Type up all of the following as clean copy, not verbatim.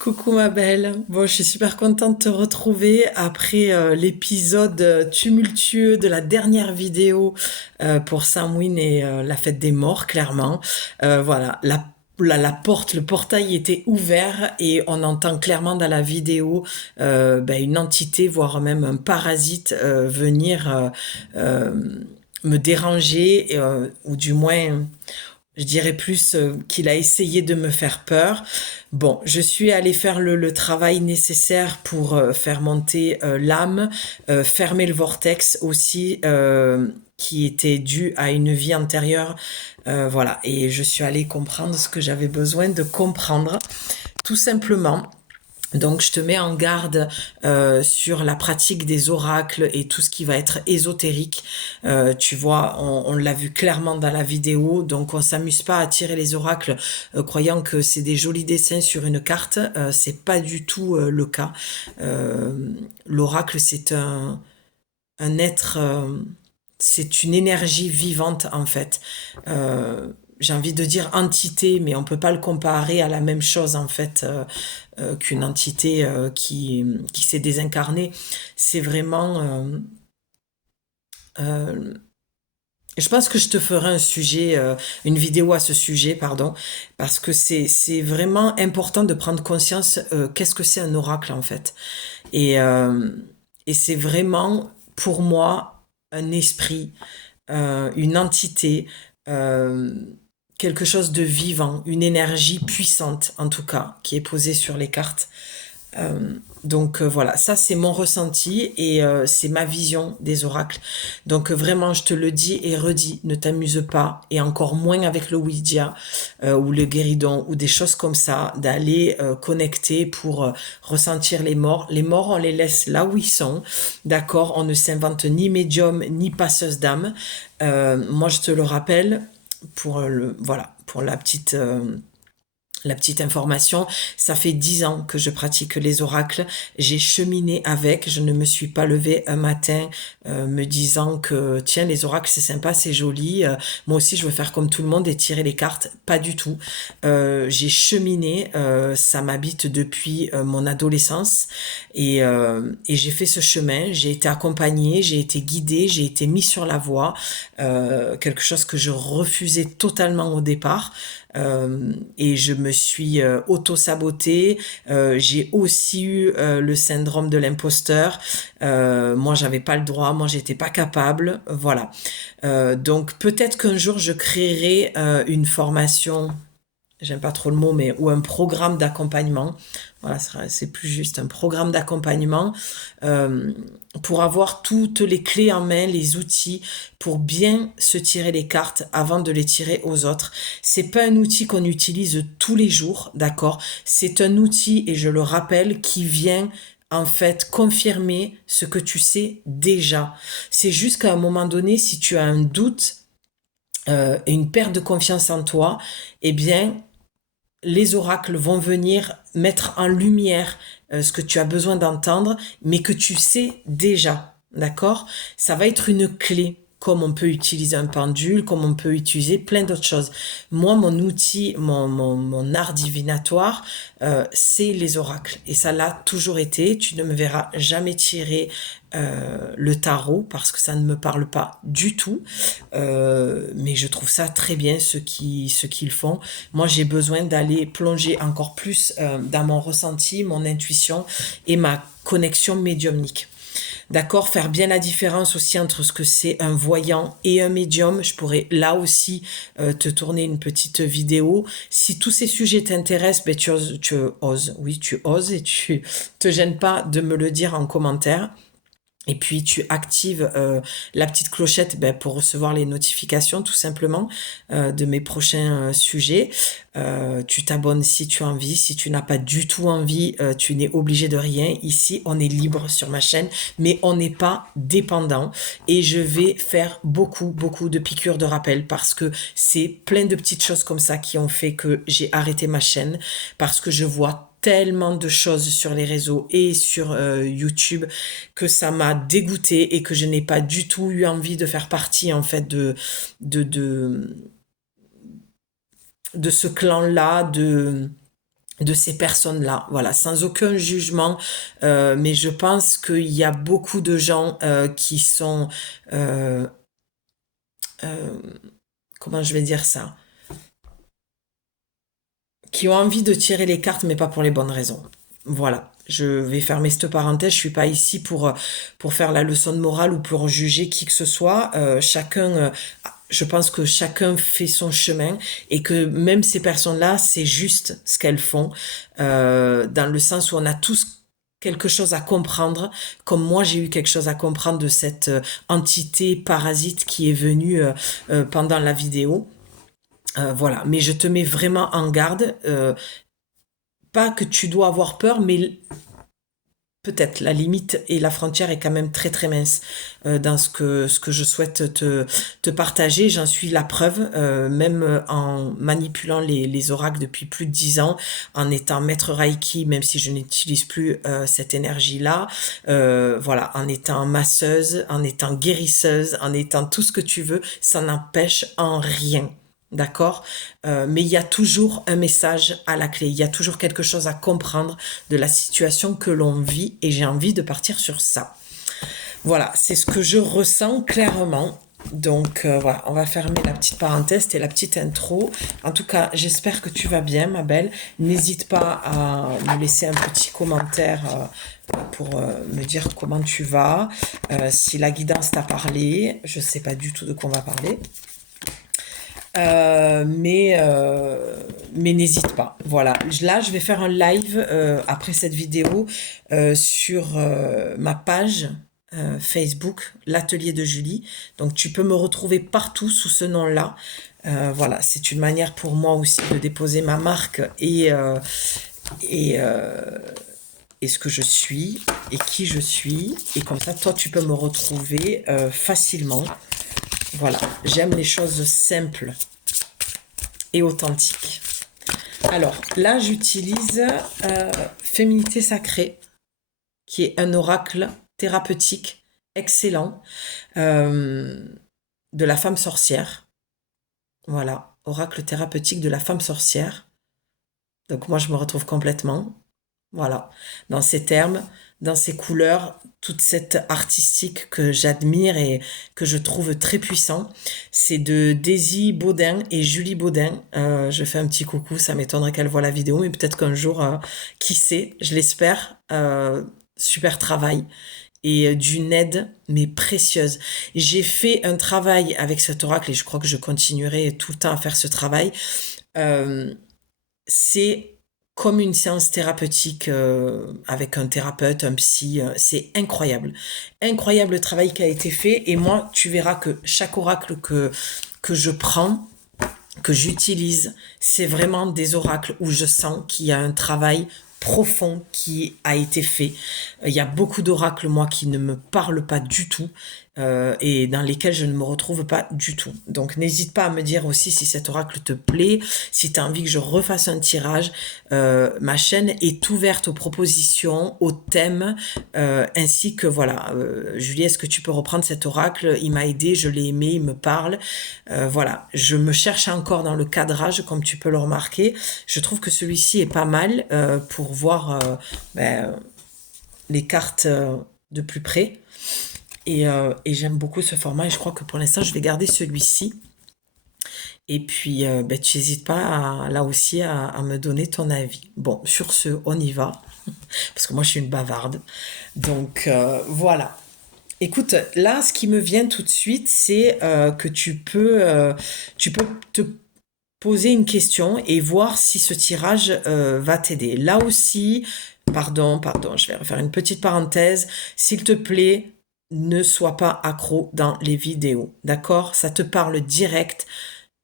Coucou ma belle. Bon, je suis super contente de te retrouver après l'épisode tumultueux de la dernière vidéo pour Samhain et la fête des morts, clairement. Voilà, la porte, le portail était ouvert et on entend clairement dans la vidéo une entité, voire même un parasite venir euh, me déranger, ou du moins je dirais plus qu'il a essayé de me faire peur. Bon, je suis allée faire le travail nécessaire pour faire monter l'âme, fermer le vortex aussi, qui était dû à une vie antérieure. Voilà, et je suis allée comprendre ce que j'avais besoin de comprendre, tout simplement. Donc, je te mets en garde sur la pratique des oracles et tout ce qui va être ésotérique. Tu vois, on l'a vu clairement dans la vidéo. Donc, on s'amuse pas à tirer les oracles croyant que c'est des jolis dessins sur une carte. C'est pas du tout le cas. L'oracle, c'est un être, c'est une énergie vivante en fait. J'ai envie de dire entité, mais on peut pas le comparer à la même chose en fait qu'une entité qui s'est désincarnée. C'est vraiment. Euh, je pense que je te ferai un sujet, une vidéo à ce sujet, pardon, parce que c'est vraiment important de prendre conscience qu'est-ce que c'est un oracle en fait. Et, euh, et c'est vraiment pour moi un esprit, une entité, euh, quelque chose de vivant, une énergie puissante en tout cas, qui est posée sur les cartes. Voilà, ça c'est mon ressenti et c'est ma vision des oracles. Donc vraiment, je te le dis et redis, ne t'amuse pas, et encore moins avec le Ouija ou le guéridon ou des choses comme ça, d'aller connecter pour ressentir les morts. Les morts, on les laisse là où ils sont, d'accord? On ne s'invente ni médium ni passeuse d'âme. Moi, je te le rappelle pour voilà, pour la petite information, ça fait 10 ans que je pratique les oracles. J'ai cheminé avec. Je ne me suis pas levée un matin me disant que tiens, les oracles c'est sympa, c'est joli. Moi aussi je veux faire comme tout le monde et tirer les cartes. Pas du tout. J'ai cheminé. Ça m'habite depuis mon adolescence et j'ai fait ce chemin. J'ai été accompagnée, j'ai été guidée, j'ai été mise sur la voie. Quelque chose que je refusais totalement au départ. Et je me suis auto-sabotée. J'ai aussi eu le syndrome de l'imposteur. Moi, j'avais pas le droit, moi, j'étais pas capable. Voilà. Donc, peut-être qu'un jour, je créerai une formation, j'aime pas trop le mot, mais ou un programme d'accompagnement. Voilà, c'est plus juste un programme d'accompagnement euh, pour avoir toutes les clés en main, les outils pour bien se tirer les cartes avant de les tirer aux autres. C'est pas un outil qu'on utilise tous les jours, d'accord? C'est un outil, et je le rappelle, qui vient en fait confirmer ce que tu sais déjà. C'est juste qu'à un moment donné, si tu as un doute et une perte de confiance en toi, eh bien, les oracles vont venir mettre en lumière ce que tu as besoin d'entendre, mais que tu sais déjà, d'accord? Ça va être une clé, comme on peut utiliser un pendule, comme on peut utiliser plein d'autres choses. Moi, mon outil, mon art divinatoire, c'est les oracles. Et ça l'a toujours été. Tu ne me verras jamais tirer le tarot parce que ça ne me parle pas du tout. Mais je trouve ça très bien ce qu'ils font. Moi, j'ai besoin d'aller plonger encore plus dans mon ressenti, mon intuition et ma connexion médiumnique. D'accord, faire bien la différence aussi entre ce que c'est un voyant et un médium. Je pourrais là aussi te tourner une petite vidéo. Si tous ces sujets t'intéressent, ben oui, tu oses et tu te gênes pas de me le dire en commentaire. Et puis tu actives la petite clochette pour recevoir les notifications tout simplement de mes prochains sujets. Tu t'abonnes si tu as envie. Si tu n'as pas du tout envie, tu n'es obligé de rien. Ici, on est libre sur ma chaîne, mais on n'est pas dépendant. Et je vais faire beaucoup, beaucoup de piqûres de rappel parce que c'est plein de petites choses comme ça qui ont fait que j'ai arrêté ma chaîne parce que je vois tellement de choses sur les réseaux et sur YouTube que ça m'a dégoûté et que je n'ai pas du tout eu envie de faire partie en fait de, de, de ce clan-là, de ces personnes-là, voilà, sans aucun jugement, mais je pense qu'il y a beaucoup de gens qui sont, euh, euh, comment je vais dire ça, qui ont envie de tirer les cartes, mais pas pour les bonnes raisons. Voilà. Je vais fermer cette parenthèse. Je suis pas ici pour faire la leçon de morale ou pour juger qui que ce soit. Je pense que chacun fait son chemin et que même ces personnes-là, c'est juste ce qu'elles font, dans le sens où on a tous quelque chose à comprendre, comme moi j'ai eu quelque chose à comprendre de cette entité parasite qui est venue pendant la vidéo. Voilà, mais je te mets vraiment en garde. Pas que tu dois avoir peur, mais peut-être la limite et la frontière est quand même très très mince dans ce que je souhaite te partager. J'en suis la preuve, même en manipulant les oracles depuis plus de 10 ans, en étant maître Reiki, même si je n'utilise plus cette énergie-là, voilà, en étant masseuse, en étant guérisseuse, en étant tout ce que tu veux, ça n'empêche en rien. D'accord? Mais il y a toujours un message à la clé. Il y a toujours quelque chose à comprendre de la situation que l'on vit et j'ai envie de partir sur ça. Voilà, c'est ce que je ressens clairement. Donc voilà, on va fermer la petite parenthèse et la petite intro. En tout cas, j'espère que tu vas bien, ma belle. N'hésite pas à me laisser un petit commentaire pour me dire comment tu vas. Si la guidance t'a parlé, je ne sais pas du tout de quoi on va parler. Mais n'hésite pas. Voilà. Là, je vais faire un live après cette vidéo sur ma page Facebook, l'atelier de Julie. Donc, tu peux me retrouver partout sous ce nom-là. Voilà, c'est une manière pour moi aussi de déposer ma marque et, euh, et ce que je suis et qui je suis. Et comme ça, toi, tu peux me retrouver facilement. Voilà, j'aime les choses simples et authentiques. Alors là, j'utilise Féminité Sacrée, qui est un oracle thérapeutique excellent de la femme sorcière. Voilà, oracle thérapeutique de la femme sorcière. Donc moi, je me retrouve complètement. Voilà, dans ces termes, dans ces couleurs, toute cette artistique que j'admire et que je trouve très puissant. C'est de Daisy Baudin et Julie Baudin. Je fais un petit coucou, ça m'étonnerait qu'elle voit la vidéo, mais peut-être qu'un jour, qui sait, je l'espère. Super travail et d'une aide, mais précieuse. J'ai fait un travail avec cet oracle et je crois que je continuerai tout le temps à faire ce travail. C'est comme une séance thérapeutique avec un thérapeute, un psy. C'est incroyable. Incroyable le travail qui a été fait. Et moi, tu verras que chaque oracle que je prends, que j'utilise, c'est vraiment des oracles où je sens qu'il y a un travail profond qui a été fait. Il y a beaucoup d'oracles, moi, qui ne me parlent pas du tout et dans lesquels je ne me retrouve pas du tout. Donc, n'hésite pas à me dire aussi si cet oracle te plaît, si tu as envie que je refasse un tirage. Ma chaîne est ouverte aux propositions, aux thèmes, ainsi que, voilà, Julie, est-ce que tu peux reprendre cet oracle? Il m'a aidé, je l'ai aimé, il me parle. Voilà, je me cherche encore dans le cadrage, comme tu peux le remarquer. Je trouve que celui-ci est pas mal pour voir les cartes de plus près. Et j'aime beaucoup ce format et je crois que pour l'instant, je vais garder celui-ci. Et puis, tu n'hésites pas là aussi à me donner ton avis. Bon, sur ce, on y va. Parce que moi, je suis une bavarde. Donc, voilà. Écoute, là, ce qui me vient tout de suite, c'est que tu peux te poser une question et voir si ce tirage va t'aider. Là aussi, pardon, je vais refaire une petite parenthèse. S'il te plaît, ne sois pas accro dans les vidéos, d'accord? Ça te parle direct,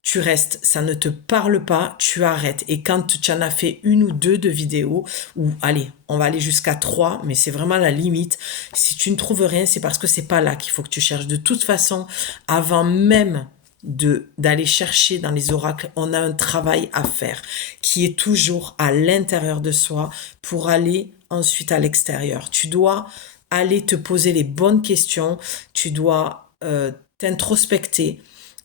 tu restes, ça ne te parle pas, tu arrêtes. Et quand tu en as fait une ou deux de vidéos, ou allez, on va aller jusqu'à 3, mais c'est vraiment la limite. Si tu ne trouves rien, c'est parce que c'est pas là qu'il faut que tu cherches. De toute façon, avant même d'aller chercher dans les oracles, on a un travail à faire qui est toujours à l'intérieur de soi pour aller ensuite à l'extérieur. Tu dois aller te poser les bonnes questions, tu dois t'introspecter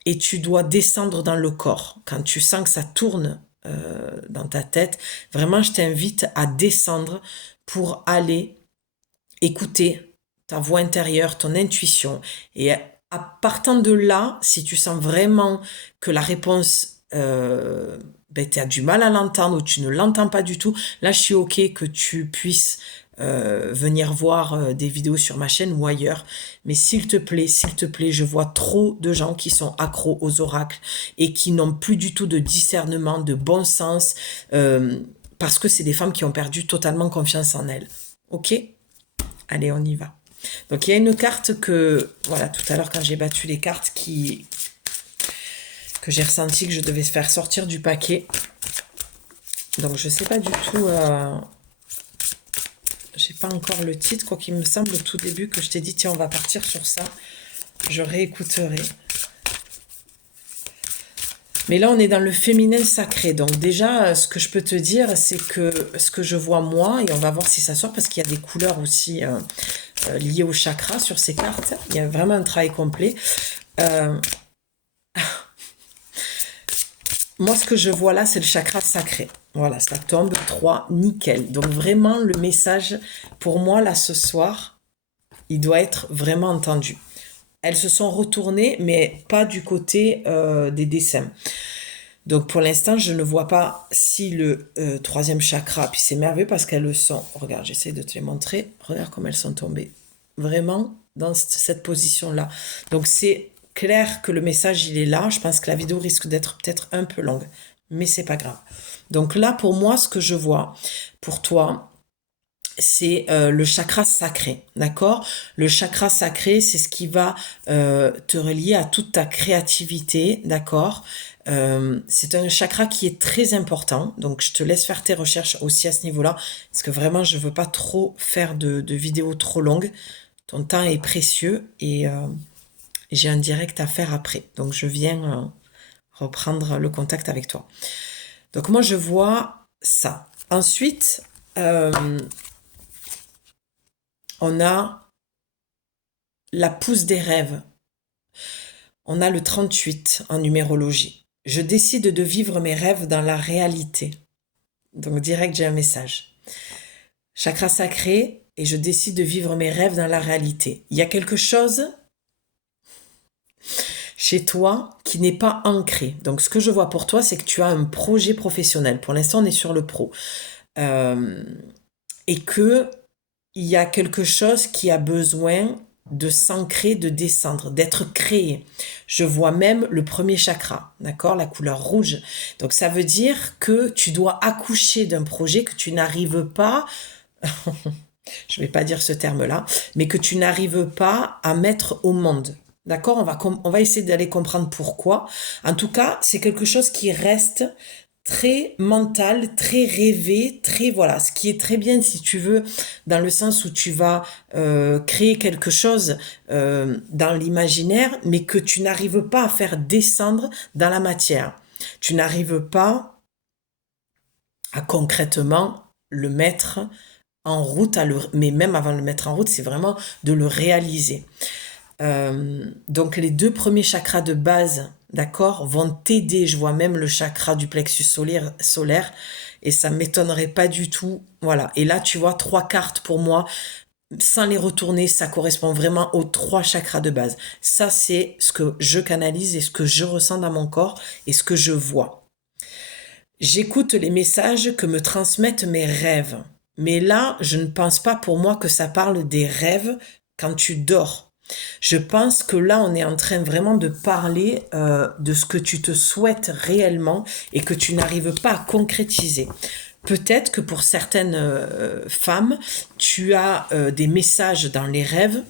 et tu dois descendre dans le corps. Quand tu sens que ça tourne dans ta tête. Vraiment, je t'invite à descendre pour aller écouter ta voix intérieure, ton intuition. Et à partant de là, si tu sens vraiment que la réponse, tu as du mal à l'entendre ou tu ne l'entends pas du tout, là, je suis OK que tu puisses venir voir des vidéos sur ma chaîne ou ailleurs. Mais s'il te plaît, je vois trop de gens qui sont accros aux oracles et qui n'ont plus du tout de discernement, de bon sens, parce que c'est des femmes qui ont perdu totalement confiance en elles. OK ? Allez, on y va. Donc, il y a une carte que, voilà, tout à l'heure, quand j'ai battu les cartes, que j'ai ressenti que je devais faire sortir du paquet. Donc, je ne sais pas du tout... j'ai pas encore le titre, quoi qu'il me semble au tout début que je t'ai dit, tiens, on va partir sur ça. Je réécouterai. Mais là, on est dans le féminin sacré. Donc déjà, ce que je peux te dire, c'est que ce que je vois moi, et on va voir si ça sort, parce qu'il y a des couleurs aussi liées au chakra sur ces cartes. Il y a vraiment un travail complet. Moi, ce que je vois là, c'est le chakra sacré. Voilà, ça tombe 3, nickel. Donc vraiment, le message, pour moi, là, ce soir, il doit être vraiment entendu. Elles se sont retournées, mais pas du côté des dessins. Donc pour l'instant, je ne vois pas si le troisième chakra, puis c'est merveilleux parce qu'elles le sont. Regarde, j'essaie de te les montrer. Regarde comme elles sont tombées. Vraiment dans cette position-là. Donc c'est clair que le message, il est là. Je pense que la vidéo risque d'être peut-être un peu longue, mais c'est pas grave. Donc là, pour moi, ce que je vois pour toi, c'est le chakra sacré, d'accord? Le chakra sacré, c'est ce qui va te relier à toute ta créativité, d'accord? C'est un chakra qui est très important, donc je te laisse faire tes recherches aussi à ce niveau-là, parce que vraiment, je veux pas trop faire de vidéos trop longues. Ton temps est précieux et j'ai un direct à faire après, donc je viens reprendre le contact avec toi. Donc moi, je vois ça. Ensuite, on a la pousse des rêves. On a le 38 en numérologie. Je décide de vivre mes rêves dans la réalité. Donc direct, j'ai un message. Chakra sacré, et je décide de vivre mes rêves dans la réalité. Il y a quelque chose chez toi qui n'est pas ancré. Donc ce que je vois pour toi, c'est que tu as un projet professionnel. Pour l'instant, on est sur le pro. Et que il y a quelque chose qui a besoin de s'ancrer, de descendre, d'être créé. Je vois même le premier chakra, d'accord, la couleur rouge. Donc ça veut dire que tu dois accoucher d'un projet que tu n'arrives pas, je vais pas dire ce terme-là, mais que tu n'arrives pas à mettre au monde. D'accord, on va essayer d'aller comprendre pourquoi. En tout cas, c'est quelque chose qui reste très mental, très rêvé, très voilà, ce qui est très bien si tu veux, dans le sens où tu vas créer quelque chose dans l'imaginaire, mais que tu n'arrives pas à faire descendre dans la matière. Tu n'arrives pas à concrètement le mettre en route, mais même avant de le mettre en route, c'est vraiment de le réaliser. Donc les deux premiers chakras de base, d'accord, vont t'aider. Je vois même le chakra du plexus solaire et ça m'étonnerait pas du tout. Voilà. Et là, tu vois, 3 cartes pour moi, sans les retourner, ça correspond vraiment aux 3 chakras de base. Ça, c'est ce que je canalise et ce que je ressens dans mon corps et ce que je vois. J'écoute les messages que me transmettent mes rêves. Mais là, je ne pense pas pour moi que ça parle des rêves quand tu dors. Je pense que là, on est en train vraiment de parler de ce que tu te souhaites réellement et que tu n'arrives pas à concrétiser. Peut-être que pour certaines femmes, tu as des messages dans les rêves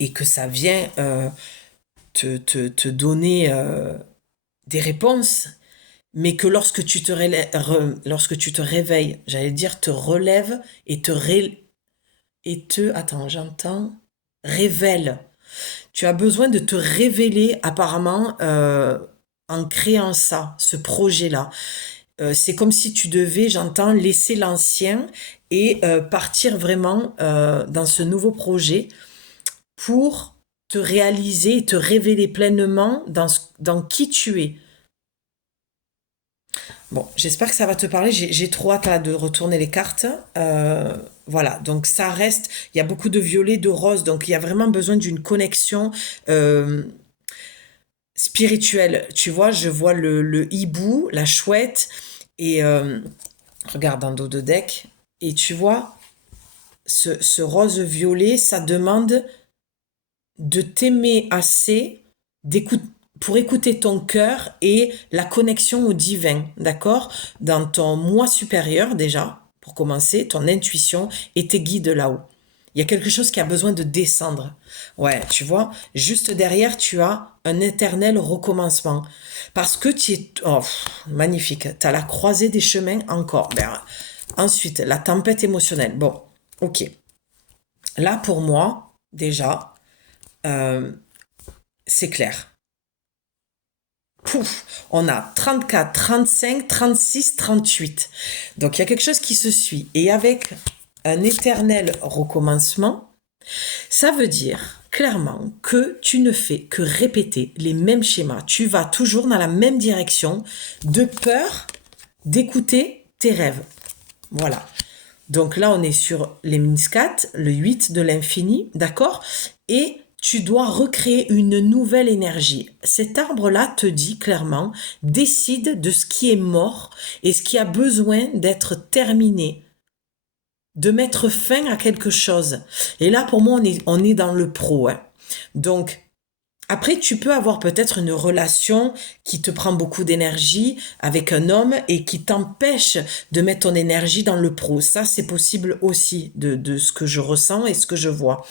et que ça vient te donner des réponses, mais que lorsque tu te réveilles, j'allais dire te relèves et attends, j'entends révèle. Tu as besoin de te révéler apparemment en créant ça, ce projet-là. C'est comme si tu devais, j'entends, laisser l'ancien et partir vraiment dans ce nouveau projet pour te réaliser et te révéler pleinement dans qui tu es. Bon, j'espère que ça va te parler. J'ai trop hâte là, de retourner les cartes. Voilà, donc ça reste. Il y a beaucoup de violet, de rose, donc il y a vraiment besoin d'une connexion euh, spirituelle. Tu vois, je vois le hibou, la chouette, et regarde en dos de deck. Et tu vois, ce rose-violet, ça demande de t'aimer assez d'écoute, pour écouter ton cœur et la connexion au divin, d'accord? Dans ton moi supérieur déjà, pour commencer, ton intuition et tes guides là-haut. Il y a quelque chose qui a besoin de descendre. Ouais, tu vois, juste derrière, tu as un éternel recommencement. Parce que tu es... Oh, magnifique. Tu as la croisée des chemins encore. Ben, ensuite, la tempête émotionnelle. Bon, ok. Là, pour moi, déjà, euh, c'est clair. Pouf, on a 34, 35, 36, 38. Donc il y a quelque chose qui se suit. Et avec un éternel recommencement, ça veut dire clairement que tu ne fais que répéter les mêmes schémas. Tu vas toujours dans la même direction de peur d'écouter tes rêves. Voilà. Donc là, on est sur les Minscat, le 8 de l'infini, d'accord? Et tu dois recréer une nouvelle énergie. Cet arbre-là te dit clairement, décide de ce qui est mort et ce qui a besoin d'être terminé, de mettre fin à quelque chose. Et là, pour moi, on est dans le pro, hein. Donc, après, tu peux avoir peut-être une relation qui te prend beaucoup d'énergie avec un homme et qui t'empêche de mettre ton énergie dans le pro. Ça, c'est possible aussi de ce que je ressens et ce que je vois.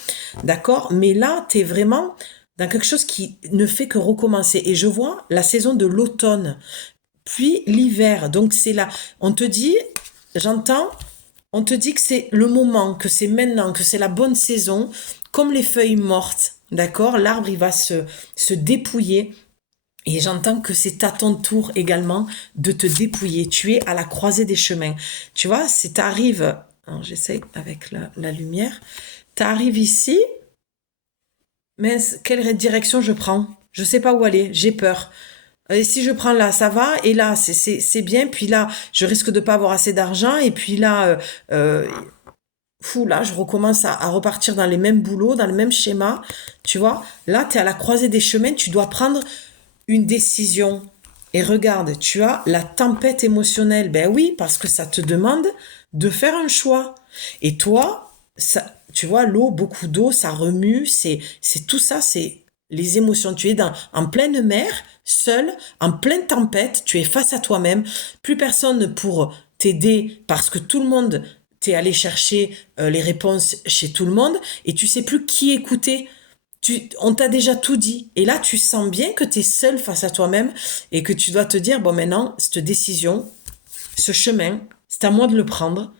D'accord? Mais là, tu es vraiment dans quelque chose qui ne fait que recommencer. Et je vois la saison de l'automne, puis l'hiver. Donc, c'est là. On te dit, j'entends, on te dit que c'est le moment, que c'est maintenant, que c'est la bonne saison, comme les feuilles mortes. D'accord? L'arbre, il va se dépouiller. Et j'entends que c'est à ton tour également de te dépouiller. Tu es à la croisée des chemins. Tu vois, c'est t'arrives, j'essaie avec la lumière, t'arrives ici, mais quelle direction je prends? Je sais pas où aller, j'ai peur. Et si je prends là, ça va, et là, c'est bien, puis là, je risque de pas avoir assez d'argent, et puis là, fou, là, je recommence à repartir dans les mêmes boulots, dans le même schéma, tu vois. Là, tu es à la croisée des chemins, tu dois prendre une décision. Et regarde, tu as la tempête émotionnelle. Ben oui, parce que ça te demande de faire un choix. Et toi, ça, tu vois, l'eau, beaucoup d'eau, ça remue, c'est tout ça, c'est les émotions. Tu es en pleine mer, seul, en pleine tempête, tu es face à toi-même, plus personne pour t'aider parce que tout le monde t'es allé chercher les réponses chez tout le monde et tu sais plus qui écouter. On t'a déjà tout dit. Et là, tu sens bien que tu es seul face à toi-même et que tu dois te dire, bon, maintenant, cette décision, ce chemin, c'est à moi de le prendre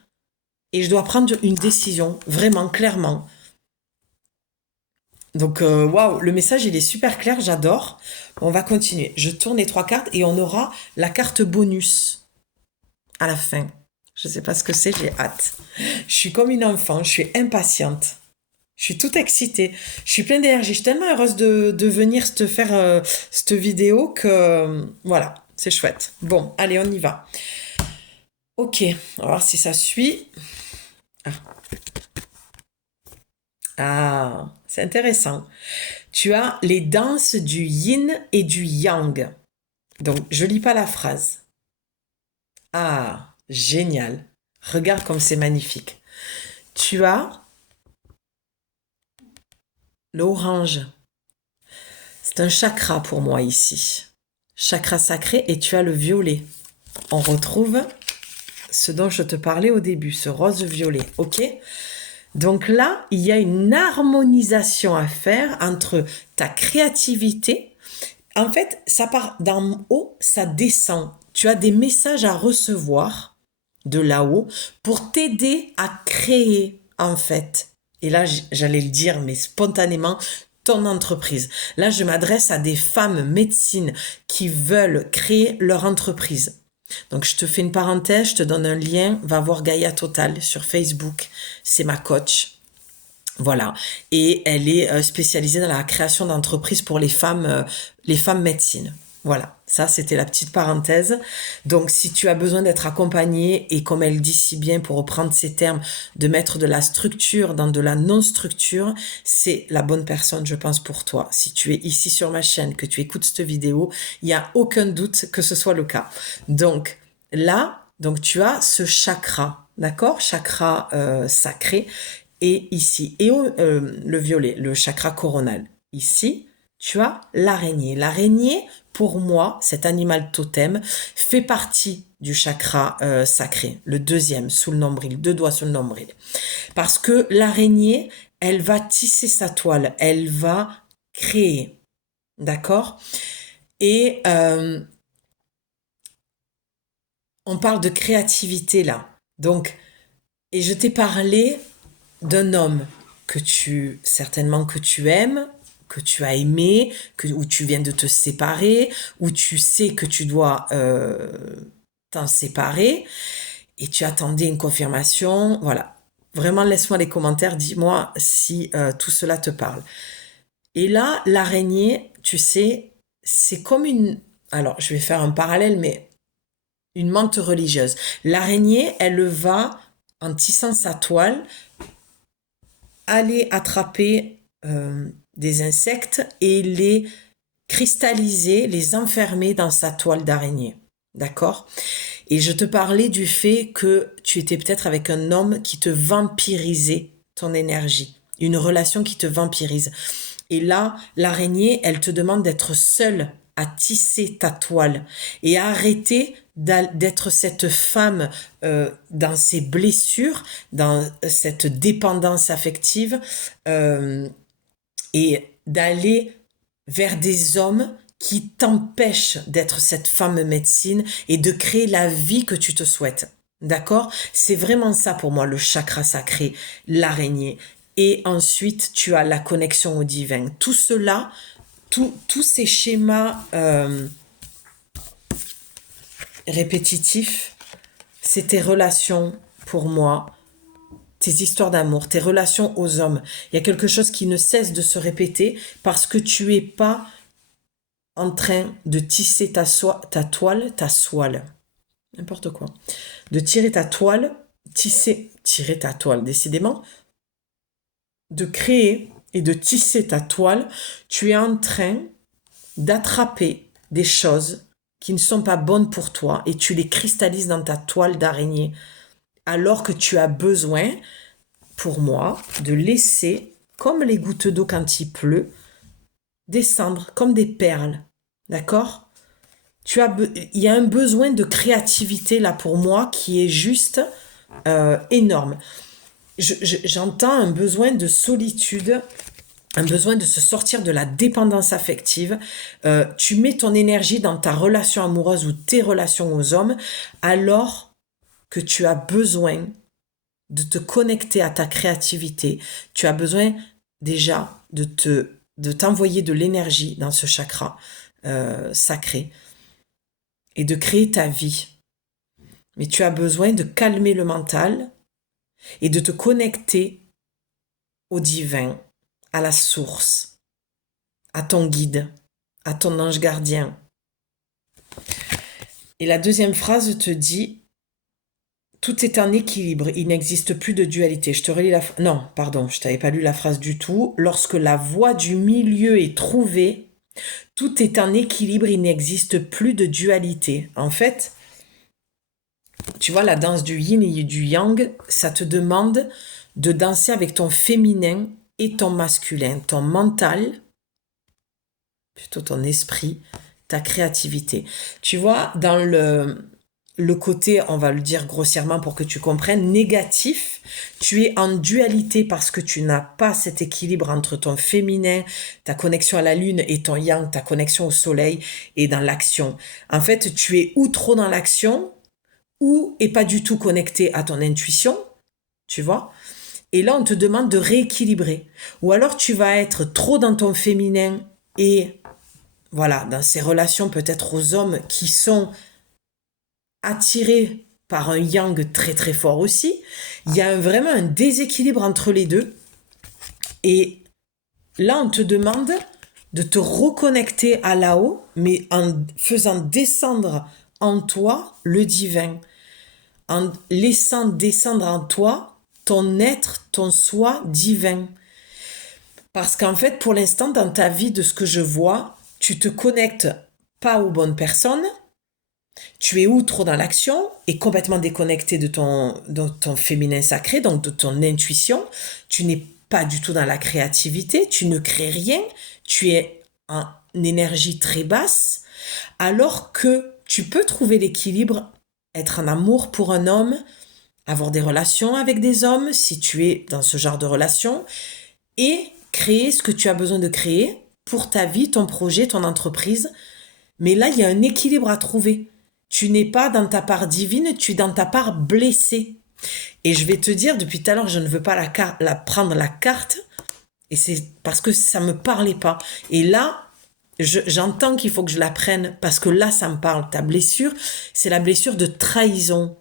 et je dois prendre une décision, vraiment, clairement. Donc, waouh, le message, il est super clair, j'adore. On va continuer. Je tourne les trois cartes et on aura la carte bonus à la fin. Je sais pas ce que c'est, j'ai hâte. Je suis comme une enfant, je suis impatiente. Je suis toute excitée. Je suis pleine d'énergie. Je suis tellement heureuse de venir te faire cette vidéo que voilà, c'est chouette. Bon, allez, on y va. Ok, on va voir si ça suit. Ah, ah, c'est intéressant. Tu as les danses du yin et du yang. Donc, je lis pas la phrase. Ah, génial. Regarde comme c'est magnifique. Tu as l'orange. C'est un chakra pour moi ici. Chakra sacré et tu as le violet. On retrouve ce dont je te parlais au début, ce rose-violet, ok? Donc là, il y a une harmonisation à faire entre ta créativité. En fait, ça part d'en haut, ça descend. Tu as des messages à recevoir de là-haut pour t'aider à créer, en fait. Et là, j'allais le dire, mais spontanément, ton entreprise. Là, je m'adresse à des femmes médecines qui veulent créer leur entreprise. Donc, je te fais une parenthèse, je te donne un lien, va voir Gaïa Total sur Facebook. C'est ma coach. Voilà. Et elle est spécialisée dans la création d'entreprises pour les femmes médecines. Voilà, ça c'était la petite parenthèse. Donc si tu as besoin d'être accompagné et comme elle dit si bien pour reprendre ces termes, de mettre de la structure dans de la non-structure, c'est la bonne personne je pense pour toi. Si tu es ici sur ma chaîne, que tu écoutes cette vidéo, il n'y a aucun doute que ce soit le cas. Donc là, donc tu as ce chakra, d'accord? Chakra sacré et ici. Et le violet, le chakra coronal. Ici, tu as l'araignée. L'araignée, pour moi, cet animal totem, fait partie du chakra sacré, le deuxième sous le nombril, 2 doigts sous le nombril. Parce que l'araignée, elle va tisser sa toile, elle va créer, d'accord? Et on parle de créativité là. Donc, et je t'ai parlé d'un homme certainement que tu aimes, que tu as aimé, où tu viens de te séparer, où tu sais que tu dois t'en séparer, et tu attendais une confirmation, voilà. Vraiment, laisse-moi les commentaires, dis-moi si tout cela te parle. Et là, l'araignée, tu sais, c'est comme une... Alors, je vais faire un parallèle, mais une menthe religieuse. L'araignée, elle va, en tissant sa toile, aller attraper des insectes et les cristalliser, les enfermer dans sa toile d'araignée. D'accord? Et je te parlais du fait que tu étais peut-être avec un homme qui te vampirisait ton énergie, une relation qui te vampirise. Et là, l'araignée, elle te demande d'être seule à tisser ta toile et à arrêter d'être cette femme dans ses blessures, dans cette dépendance affective et d'aller vers des hommes qui t'empêchent d'être cette femme médecine et de créer la vie que tu te souhaites. D'accord? C'est vraiment ça pour moi, le chakra sacré, l'araignée. Et ensuite, tu as la connexion au divin. Tout cela, tous ces schémas répétitifs, c'est tes relations pour moi, tes histoires d'amour, tes relations aux hommes. Il y a quelque chose qui ne cesse de se répéter parce que tu es pas en train de tisser ta toile, ta soile, n'importe quoi, de tirer ta toile, tirer ta toile, décidément, de créer et de tisser ta toile, tu es en train d'attraper des choses qui ne sont pas bonnes pour toi et tu les cristallises dans ta toile d'araignée, alors que tu as besoin, pour moi, de laisser, comme les gouttes d'eau quand il pleut, descendre comme des perles. D'accord? Il y a un besoin de créativité là pour moi qui est juste énorme. J'entends un besoin de solitude, un besoin de se sortir de la dépendance affective. Tu mets ton énergie dans ta relation amoureuse ou tes relations aux hommes alors que tu as besoin de te connecter à ta créativité. Tu as besoin déjà de t'envoyer de l'énergie dans ce chakra sacré et de créer ta vie. Mais tu as besoin de calmer le mental et de te connecter au divin, à la source, à ton guide, à ton ange gardien. Et la deuxième phrase te dit « Tout est en équilibre, il n'existe plus de dualité ». Je te relis la... Non, pardon, je t'avais pas lu la phrase du tout. « Lorsque la voie du milieu est trouvée, tout est en équilibre, il n'existe plus de dualité. » En fait, tu vois, la danse du yin et du yang, ça te demande de danser avec ton féminin et ton masculin, ton mental, plutôt ton esprit, ta créativité. Tu vois, dans le côté, on va le dire grossièrement pour que tu comprennes, négatif, tu es en dualité parce que tu n'as pas cet équilibre entre ton féminin, ta connexion à la lune et ton yang, ta connexion au soleil et dans l'action. En fait, tu es ou trop dans l'action ou et pas du tout connecté à ton intuition, tu vois. Et là, on te demande de rééquilibrer. Ou alors, tu vas être trop dans ton féminin et, voilà, dans ces relations peut-être aux hommes qui sont attirés par un yang très très fort aussi. Il y a vraiment un déséquilibre entre les deux. Et là, on te demande de te reconnecter à là-haut, mais en faisant descendre en toi le divin, en laissant descendre en toi ton être, ton soi divin. Parce qu'en fait, pour l'instant, dans ta vie, de ce que je vois, tu te connectes pas aux bonnes personnes, tu es ou trop dans l'action et complètement déconnecté de ton féminin sacré, donc de ton intuition. Tu n'es pas du tout dans la créativité, tu ne crées rien, tu es en énergie très basse, alors que tu peux trouver l'équilibre, être en amour pour un homme, avoir des relations avec des hommes, si tu es dans ce genre de relation, et créer ce que tu as besoin de créer pour ta vie, ton projet, ton entreprise. Mais là, il y a un équilibre à trouver. Tu n'es pas dans ta part divine, tu es dans ta part blessée. Et je vais te dire, depuis tout à l'heure, je ne veux pas prendre la carte, et c'est parce que ça me parlait pas. Et là, j'entends qu'il faut que je la prenne, parce que là, ça me parle. Ta blessure, c'est la blessure de trahison.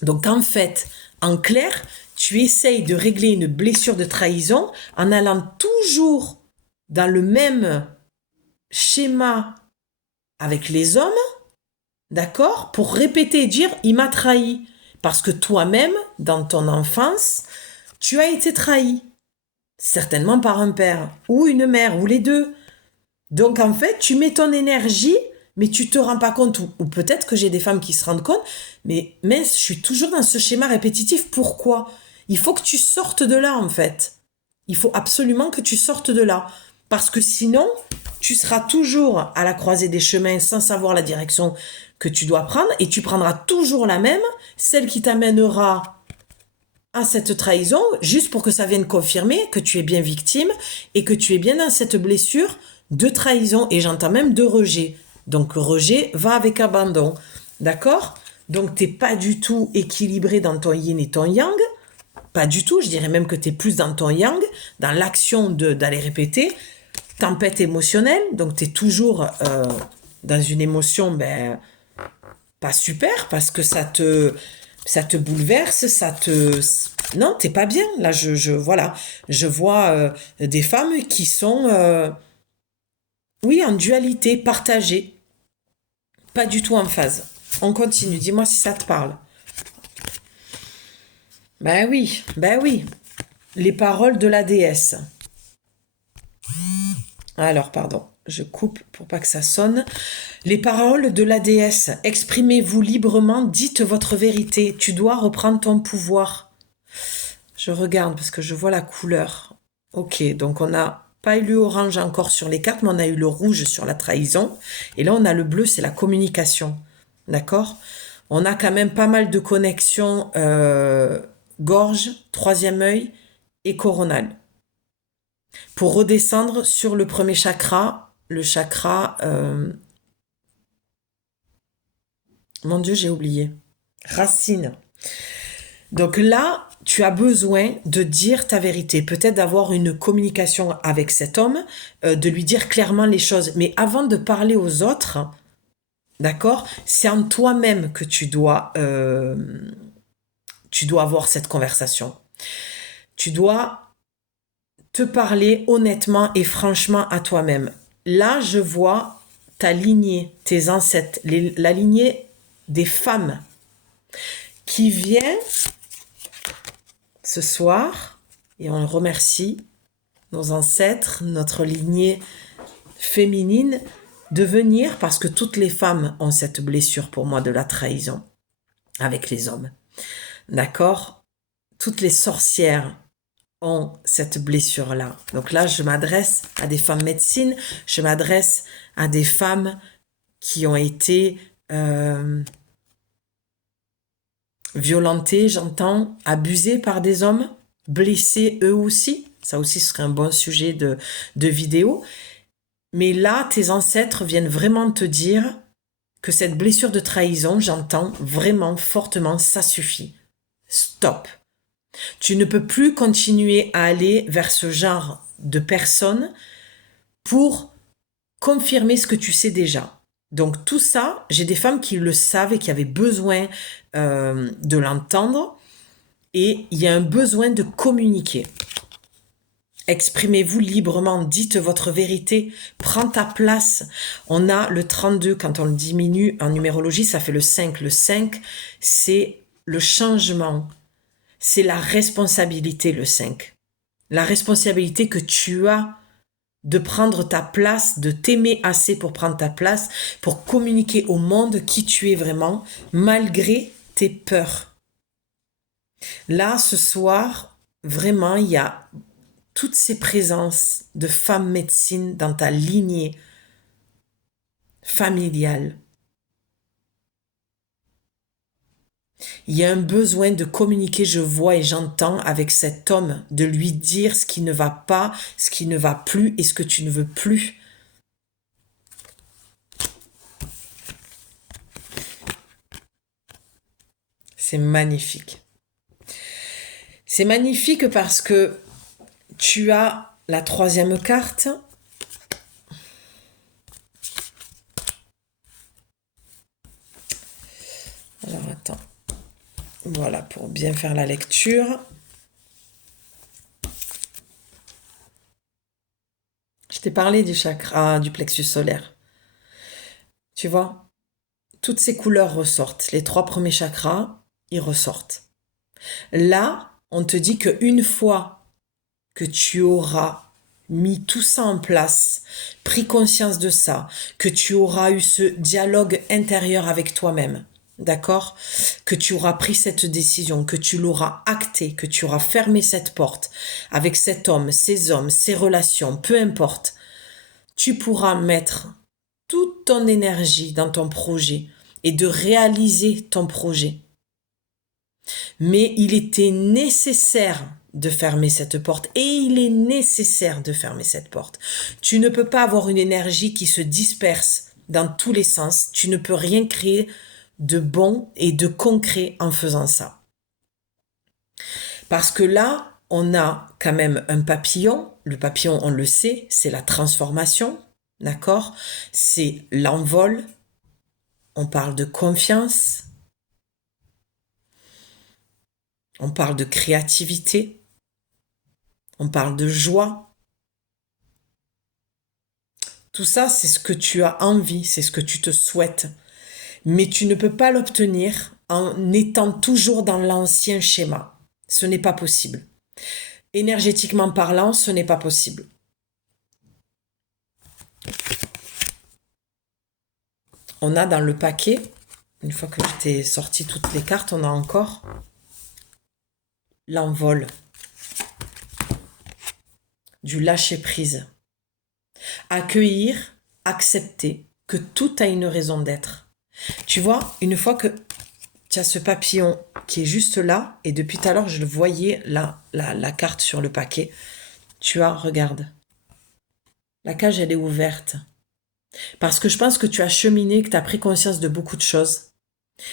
Donc en fait, en clair, tu essayes de régler une blessure de trahison en allant toujours dans le même schéma avec les hommes, d'accord? Pour répéter et dire « il m'a trahi ». Parce que toi-même, dans ton enfance, tu as été trahi. Certainement par un père, ou une mère, ou les deux. Donc en fait, tu mets ton énergie, mais tu te rends pas compte, ou peut-être que j'ai des femmes qui se rendent compte, mais mince, je suis toujours dans ce schéma répétitif. Pourquoi? Il faut que tu sortes de là, en fait. Il faut absolument que tu sortes de là. Parce que sinon, tu seras toujours à la croisée des chemins sans savoir la direction que tu dois prendre, et tu prendras toujours la même, celle qui t'amènera à cette trahison, juste pour que ça vienne confirmer que tu es bien victime et que tu es bien dans cette blessure de trahison, et j'entends même de rejet. Donc rejet va avec abandon, d'accord? Donc t'es pas du tout équilibré dans ton yin et ton yang, pas du tout, je dirais même que t'es plus dans ton yang, dans l'action d'aller répéter, tempête émotionnelle, donc t'es toujours dans une émotion pas super, parce que ça te bouleverse, non, t'es pas bien. Là, voilà, je vois des femmes qui sont, oui, en dualité, partagées, pas du tout en phase. On continue, dis-moi si ça te parle. Ben oui, les paroles de la déesse. Alors, pardon, je coupe pour pas que ça sonne. Les paroles de la déesse, exprimez-vous librement, dites votre vérité, tu dois reprendre ton pouvoir. Je regarde parce que je vois la couleur. Ok, donc on n'a pas eu l'orange encore sur les cartes, mais on a eu le rouge sur la trahison. Et là, on a le bleu, c'est la communication. D'accord? On a quand même pas mal de connexions gorge, troisième œil et coronal. Pour redescendre sur le premier chakra, le chakra... Mon Dieu, j'ai oublié. Racine. Donc là, tu as besoin de dire ta vérité, peut-être d'avoir une communication avec cet homme, de lui dire clairement les choses. Mais avant de parler aux autres, d'accord, c'est en toi-même que tu dois avoir cette conversation. Tu dois te parler honnêtement et franchement à toi-même. Là, je vois ta lignée, tes ancêtres, la lignée des femmes qui vient ce soir, et on remercie nos ancêtres, notre lignée féminine, de venir, parce que toutes les femmes ont cette blessure pour moi de la trahison avec les hommes. D'accord? Toutes les sorcières ont cette blessure-là. Donc là, je m'adresse à des femmes médecines, je m'adresse à des femmes qui ont été violentées, j'entends, abusées par des hommes, blessées eux aussi. Ça aussi serait un bon sujet de vidéo. Mais là, tes ancêtres viennent vraiment te dire que cette blessure de trahison, j'entends vraiment fortement, ça suffit. Stop. Tu ne peux plus continuer à aller vers ce genre de personnes pour confirmer ce que tu sais déjà. Donc tout ça, j'ai des femmes qui le savent et qui avaient besoin de l'entendre, et il y a un besoin de communiquer. Exprimez-vous librement, dites votre vérité, prends ta place. On a le 32, quand on le diminue en numérologie, ça fait le 5. Le 5, c'est le changement, c'est la responsabilité, le 5. La responsabilité que tu as de prendre ta place, de t'aimer assez pour prendre ta place, pour communiquer au monde qui tu es vraiment, malgré tes peurs. Là, ce soir, vraiment, il y a toutes ces présences de femmes médecines dans ta lignée familiale. Il y a un besoin de communiquer, je vois et j'entends avec cet homme, de lui dire ce qui ne va pas, ce qui ne va plus et ce que tu ne veux plus. C'est magnifique. C'est magnifique parce que tu as la 3e carte. Alors attends. Voilà, pour bien faire la lecture. Je t'ai parlé du chakra, du plexus solaire. Tu vois, toutes ces couleurs ressortent. Les 3 premiers chakras, ils ressortent. Là, on te dit qu'une fois que tu auras mis tout ça en place, pris conscience de ça, que tu auras eu ce dialogue intérieur avec toi-même, d'accord? Que tu auras pris cette décision, que tu l'auras actée, que tu auras fermé cette porte avec cet homme, ces relations, peu importe, tu pourras mettre toute ton énergie dans ton projet et de réaliser ton projet. Mais il était nécessaire de fermer cette porte et il est nécessaire de fermer cette porte. Tu ne peux pas avoir une énergie qui se disperse dans tous les sens. Tu ne peux rien créer de bon et de concret en faisant ça. Parce que là, on a quand même un papillon. Le papillon, on le sait, c'est la transformation, d'accord? C'est l'envol. On parle de confiance. On parle de créativité. On parle de joie. Tout ça, c'est ce que tu as envie, c'est ce que tu te souhaites. Mais tu ne peux pas l'obtenir en étant toujours dans l'ancien schéma. Ce n'est pas possible. Énergétiquement parlant, ce n'est pas possible. On a dans le paquet, une fois que je t'ai sorti toutes les cartes, on a encore l'envol, du lâcher-prise. Accueillir, accepter que tout a une raison d'être. Tu vois, une fois que tu as ce papillon qui est juste là, et depuis tout à l'heure, je le voyais, la carte sur le paquet, tu as, regarde, la cage, elle est ouverte. Parce que je pense que tu as cheminé, que tu as pris conscience de beaucoup de choses,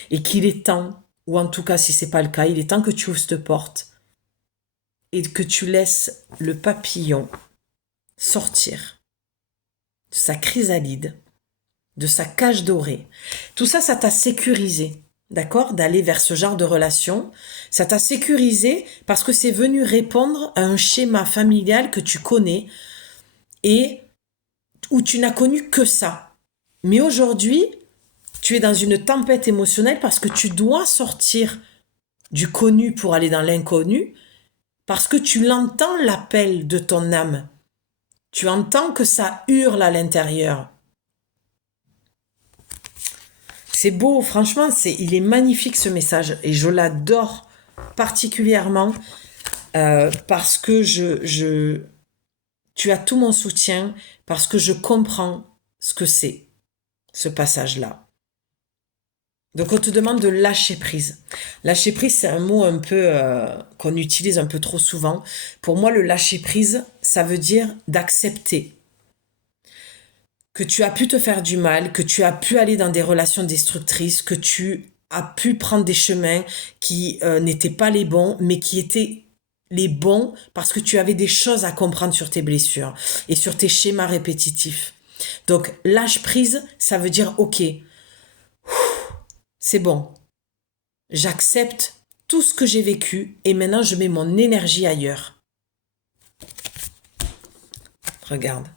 et qu'il est temps, ou en tout cas, si c'est pas le cas, il est temps que tu ouvres cette porte, et que tu laisses le papillon sortir de sa chrysalide, de sa cage dorée. Tout ça, ça t'a sécurisé, d'accord, d'aller vers ce genre de relation. Ça t'a sécurisé parce que c'est venu répondre à un schéma familial que tu connais et où tu n'as connu que ça. Mais aujourd'hui, tu es dans une tempête émotionnelle parce que tu dois sortir du connu pour aller dans l'inconnu, parce que tu l'entends l'appel de ton âme. Tu entends que ça hurle à l'intérieur. C'est beau, franchement, il est magnifique ce message et je l'adore particulièrement parce que tu as tout mon soutien, parce que je comprends ce que c'est, ce passage-là. Donc on te demande de lâcher prise. Lâcher prise, c'est un mot un peu qu'on utilise un peu trop souvent. Pour moi, le lâcher prise, ça veut dire d'accepter que tu as pu te faire du mal, que tu as pu aller dans des relations destructrices, que tu as pu prendre des chemins qui n'étaient pas les bons, mais qui étaient les bons parce que tu avais des choses à comprendre sur tes blessures et sur tes schémas répétitifs. Donc, lâche prise, ça veut dire, ok, c'est bon, j'accepte tout ce que j'ai vécu et maintenant je mets mon énergie ailleurs. Regarde.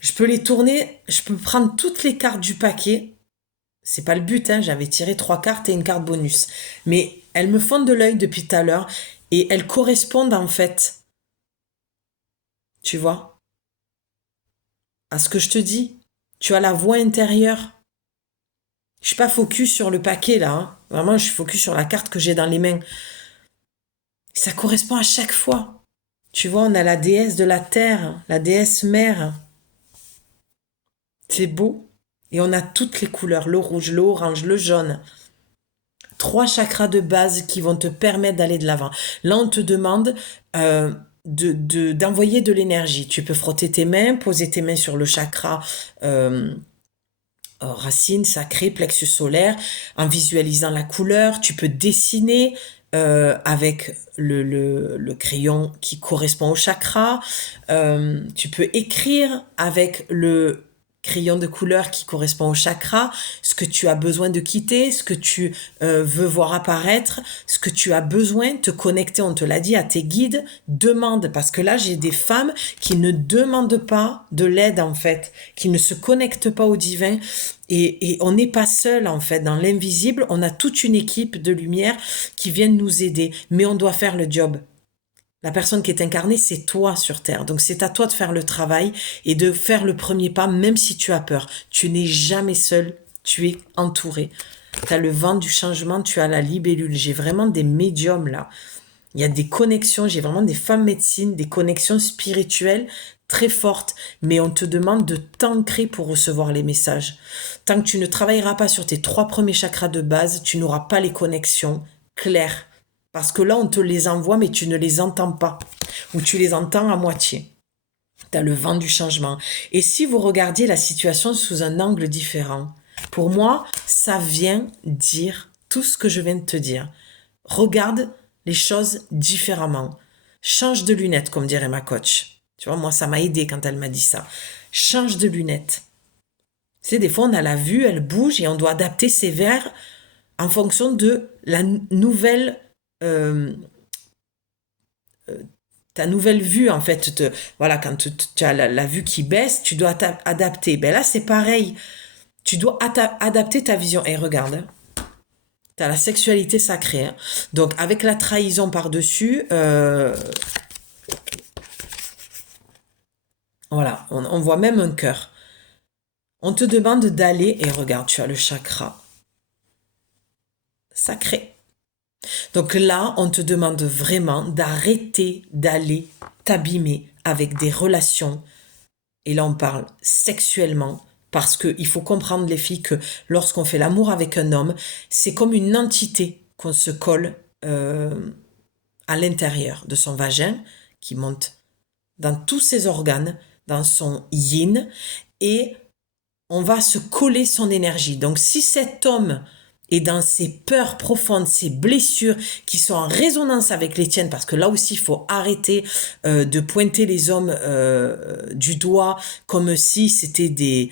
Je peux les tourner, je peux prendre toutes les cartes du paquet. C'est pas le but, hein, j'avais tiré 3 cartes et une carte bonus. Mais elles me font de l'œil depuis tout à l'heure et elles correspondent en fait, tu vois, à ce que je te dis. Tu as la voix intérieure. Je suis pas focus sur le paquet là, hein. Vraiment, je suis focus sur la carte que j'ai dans les mains. Ça correspond à chaque fois. Tu vois, on a la déesse de la terre, la déesse mère. C'est beau. Et on a toutes les couleurs, le rouge, le orange, le jaune. 3 chakras de base qui vont te permettre d'aller de l'avant. Là, on te demande d'envoyer de l'énergie. Tu peux frotter tes mains, poser tes mains sur le chakra racine, sacré, plexus solaire, en visualisant la couleur. Tu peux dessiner avec le crayon qui correspond au chakra. Tu peux écrire avec le crayon de couleur qui correspond au chakra, ce que tu as besoin de quitter, ce que tu veux voir apparaître, ce que tu as besoin, te connecter, on te l'a dit, à tes guides, demande, parce que là j'ai des femmes qui ne demandent pas de l'aide en fait, qui ne se connectent pas au divin, et on n'est pas seul en fait, dans l'invisible, on a toute une équipe de lumière qui viennent nous aider, mais on doit faire le job. La personne qui est incarnée, c'est toi sur Terre. Donc c'est à toi de faire le travail et de faire le premier pas, même si tu as peur. Tu n'es jamais seul, tu es entouré. Tu as le vent du changement, tu as la libellule. J'ai vraiment des médiums là. Il y a des connexions, j'ai vraiment des femmes médecines, des connexions spirituelles très fortes, mais on te demande de t'ancrer pour recevoir les messages. Tant que tu ne travailleras pas sur tes 3 premiers chakras de base, tu n'auras pas les connexions claires. Parce que là, on te les envoie, mais tu ne les entends pas. Ou tu les entends à moitié. Tu as le vent du changement. Et si vous regardiez la situation sous un angle différent, pour moi, ça vient dire tout ce que je viens de te dire. Regarde les choses différemment. Change de lunettes, comme dirait ma coach. Tu vois, moi, ça m'a aidé quand elle m'a dit ça. Change de lunettes. Tu sais, des fois, on a la vue, elle bouge et on doit adapter ses verres en fonction de la nouvelle ta nouvelle vue en fait voilà, quand tu as la vue qui baisse, tu dois adapter. Ben là c'est pareil, tu dois adapter ta vision. Et regarde, tu as la sexualité sacrée, hein. Donc avec la trahison par-dessus, voilà, on voit même un cœur. On te demande d'aller, et regarde, tu as le chakra sacré. Donc là, on te demande vraiment d'arrêter d'aller t'abîmer avec des relations. Et là, on parle sexuellement, parce qu'il faut comprendre, les filles, que lorsqu'on fait l'amour avec un homme, c'est comme une entité qu'on se colle à l'intérieur de son vagin, qui monte dans tous ses organes, dans son yin, et on va se coller son énergie. Donc si cet homme est dans ses peurs profondes, ses blessures qui sont en résonance avec les tiennes, parce que là aussi il faut arrêter de pointer les hommes du doigt comme si c'était des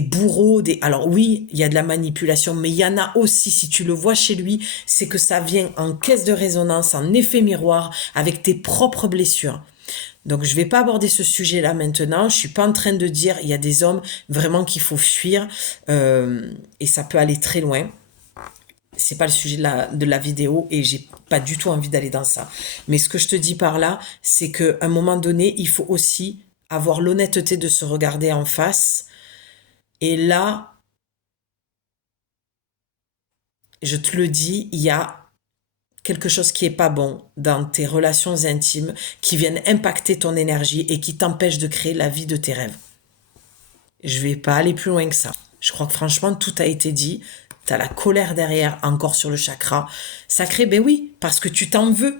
bourreaux, alors oui, il y a de la manipulation, mais il y en a aussi, si tu le vois chez lui, c'est que ça vient en caisse de résonance, en effet miroir, avec tes propres blessures. Donc je vais pas aborder ce sujet-là maintenant. Je suis pas en train de dire il y a des hommes vraiment qu'il faut fuir et ça peut aller très loin. C'est pas le sujet de la vidéo et j'ai pas du tout envie d'aller dans ça. Mais ce que je te dis par là, c'est qu'à un moment donné, il faut aussi avoir l'honnêteté de se regarder en face. Et là, je te le dis, il y a quelque chose qui est pas bon dans tes relations intimes, qui viennent impacter ton énergie et qui t'empêchent de créer la vie de tes rêves. Je vais pas aller plus loin que ça. Je crois que franchement, tout a été dit. T'as la colère derrière, encore sur le chakra sacré. Ben oui, parce que tu t'en veux.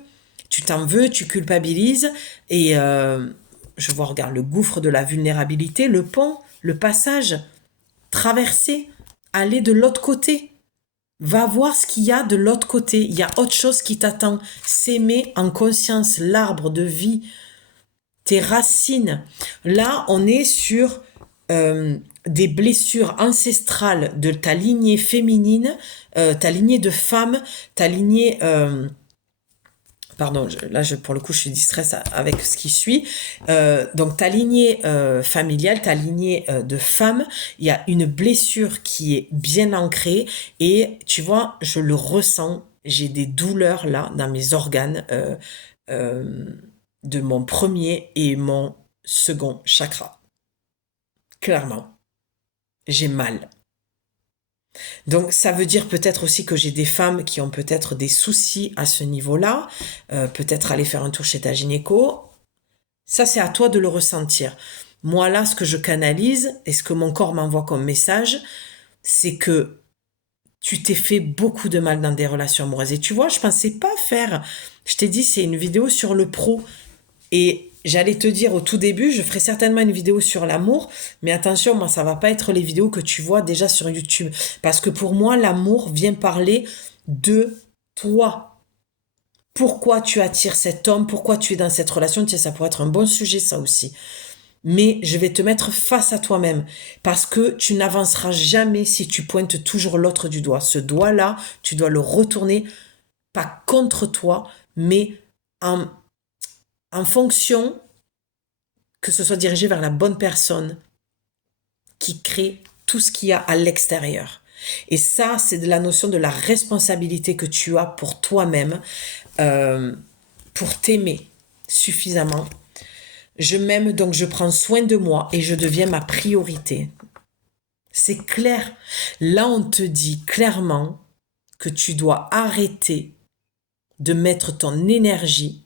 Tu t'en veux, tu culpabilises. Et je vois, regarde, le gouffre de la vulnérabilité, le pont, le passage, traverser, aller de l'autre côté. Va voir ce qu'il y a de l'autre côté. Il y a autre chose qui t'attend. S'aimer en conscience, l'arbre de vie, tes racines. Là, on est sur des blessures ancestrales de ta lignée féminine, ta lignée de femme, ta lignée pardon, pour le coup, je suis distraite avec ce qui suit. Donc, ta lignée familiale, ta lignée de femme, il y a une blessure qui est bien ancrée et tu vois, je le ressens. J'ai des douleurs là dans mes organes euh, de mon premier et mon second chakra. Clairement, j'ai mal. Donc, ça veut dire peut-être aussi que j'ai des femmes qui ont peut-être des soucis à ce niveau-là, peut-être aller faire un tour chez ta gynéco. Ça, c'est à toi de le ressentir. Moi, là, ce que je canalise et ce que mon corps m'envoie comme message, c'est que tu t'es fait beaucoup de mal dans des relations amoureuses. Et tu vois, je pensais pas faire. Je t'ai dit, c'est une vidéo sur le pro. Et j'allais te dire au tout début, je ferai certainement une vidéo sur l'amour, mais attention, moi, ça va pas être les vidéos que tu vois déjà sur YouTube. Parce que pour moi, l'amour vient parler de toi. Pourquoi tu attires cet homme? Pourquoi tu es dans cette relation? Tiens, ça pourrait être un bon sujet, ça aussi. Mais je vais te mettre face à toi-même parce que tu n'avanceras jamais si tu pointes toujours l'autre du doigt. Ce doigt-là, tu dois le retourner, pas contre toi, mais en, en fonction que ce soit dirigé vers la bonne personne qui crée tout ce qu'il y a à l'extérieur. Et ça, c'est de la notion de la responsabilité que tu as pour toi-même, pour t'aimer suffisamment. Je m'aime, donc je prends soin de moi et je deviens ma priorité. C'est clair. Là, on te dit clairement que tu dois arrêter de mettre ton énergie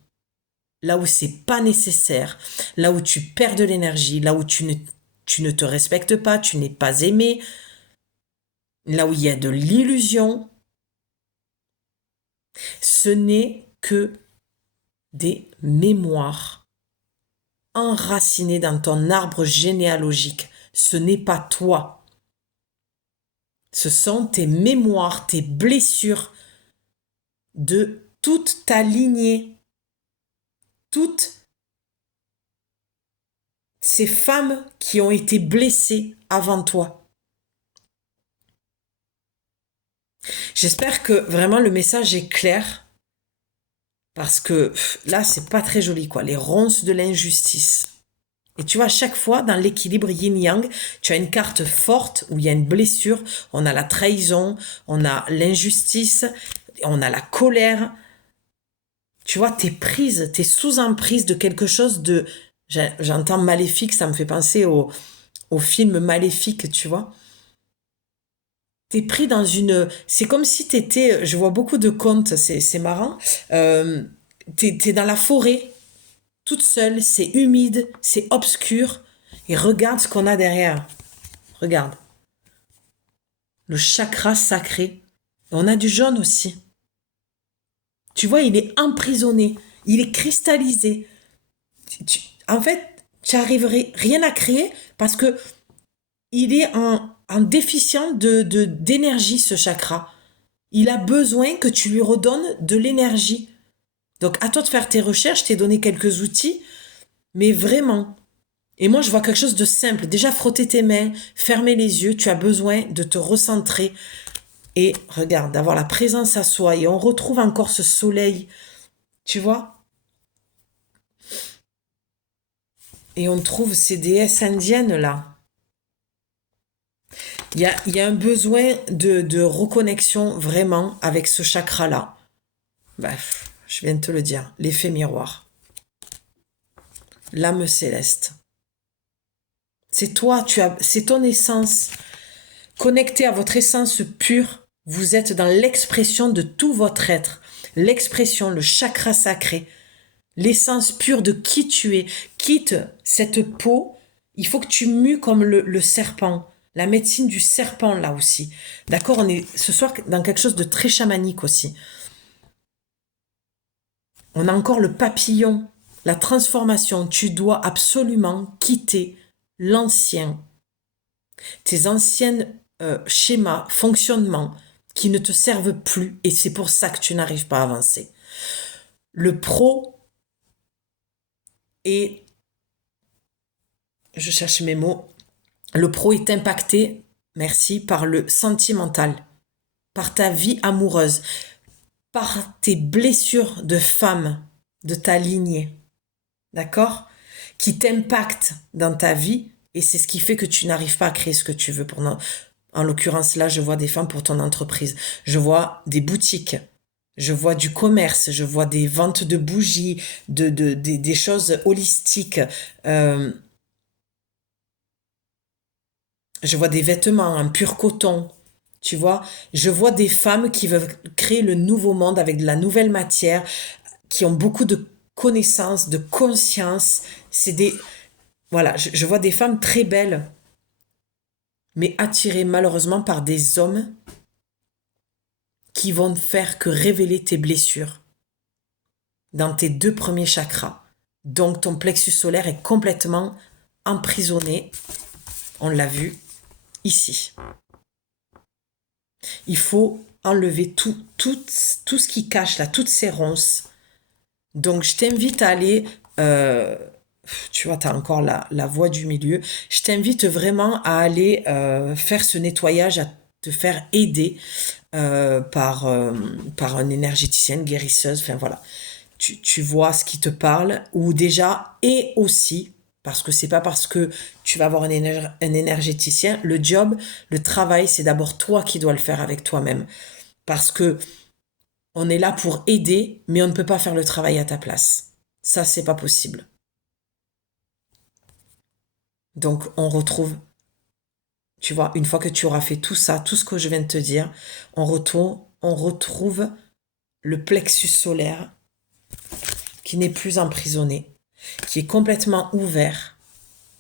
là où c'est pas nécessaire, là où tu perds de l'énergie, là où tu ne te respectes pas, tu n'es pas aimé, là où il y a de l'illusion. Ce n'est que des mémoires enracinées dans ton arbre généalogique. Ce n'est pas toi. Ce sont tes mémoires, tes blessures de toute ta lignée, toutes ces femmes qui ont été blessées avant toi. J'espère que vraiment le message est clair parce que là, c'est pas très joli, quoi. Les ronces de l'injustice. Et tu vois, à chaque fois, dans l'équilibre yin-yang, tu as une carte forte où il y a une blessure, on a la trahison, on a l'injustice, on a la colère. Tu vois, t'es prise, t'es sous emprise de quelque chose de... J'entends maléfique, ça me fait penser au film Maléfique, tu vois. T'es pris dans une... C'est comme si t'étais... Je vois beaucoup de contes, c'est marrant. T'es dans la forêt, toute seule, c'est humide, c'est obscur. Et regarde ce qu'on a derrière. Regarde. Le chakra sacré. On a du jaune aussi. Tu vois, il est emprisonné. Il est cristallisé. En fait, tu n'arriverais rien à créer parce que il est en déficient d'énergie, ce chakra. Il a besoin que tu lui redonnes de l'énergie. Donc, à toi de faire tes recherches, je t'ai donné quelques outils, mais vraiment. Et moi, je vois quelque chose de simple. Déjà, frotter tes mains, fermer les yeux. Tu as besoin de te recentrer. Et regarde, d'avoir la présence à soi. Et on retrouve encore ce soleil. Tu vois? Et on trouve ces déesses indiennes là. Il y a un besoin de reconnexion vraiment avec ce chakra-là. Bref, je viens de te le dire. L'effet miroir. L'âme céleste. C'est toi, c'est ton essence. Connecté à votre essence pure, vous êtes dans l'expression de tout votre être. L'expression, le chakra sacré. L'essence pure de qui tu es. Quitte cette peau, il faut que tu mues comme le serpent. La médecine du serpent, là aussi. D'accord, on est ce soir dans quelque chose de très chamanique aussi. On a encore le papillon, la transformation. Tu dois absolument quitter l'ancien. Tes anciennes schémas, fonctionnements qui ne te servent plus et c'est pour ça que tu n'arrives pas à avancer. Le pro est... Je cherche mes mots. Le pro est impacté, merci, par le sentimental, par ta vie amoureuse. par tes blessures de femme de ta lignée, d'accord? Qui t'impactent dans ta vie et c'est ce qui fait que tu n'arrives pas à créer ce que tu veux en l'occurrence, là, je vois des femmes pour ton entreprise. Je vois des boutiques. Je vois du commerce. Je vois des ventes de bougies, des choses holistiques. Euh, je vois des vêtements en pur coton. Tu vois, je vois des femmes qui veulent créer le nouveau monde avec de la nouvelle matière, qui ont beaucoup de connaissances, de conscience. Voilà, je vois des femmes très belles, mais attirées malheureusement par des hommes qui vont ne faire que révéler tes blessures dans tes 2 premiers chakras. Donc ton plexus solaire est complètement emprisonné. On l'a vu ici. Il faut enlever tout ce qui cache là, toutes ces ronces. Donc je t'invite à aller, tu vois, tu as encore la voie du milieu. Je t'invite vraiment à aller faire ce nettoyage, à te faire aider par un énergéticienne, guérisseuse, enfin voilà. Tu vois ce qui te parle, ou déjà, et aussi, parce que c'est pas parce que tu vas avoir un énergéticien, le job, le travail, c'est d'abord toi qui dois le faire avec toi-même. Parce que on est là pour aider, mais on ne peut pas faire le travail à ta place. Ça, c'est pas possible. Donc, on retrouve, tu vois, une fois que tu auras fait tout ça, tout ce que je viens de te dire, on retrouve le plexus solaire qui n'est plus emprisonné, qui est complètement ouvert.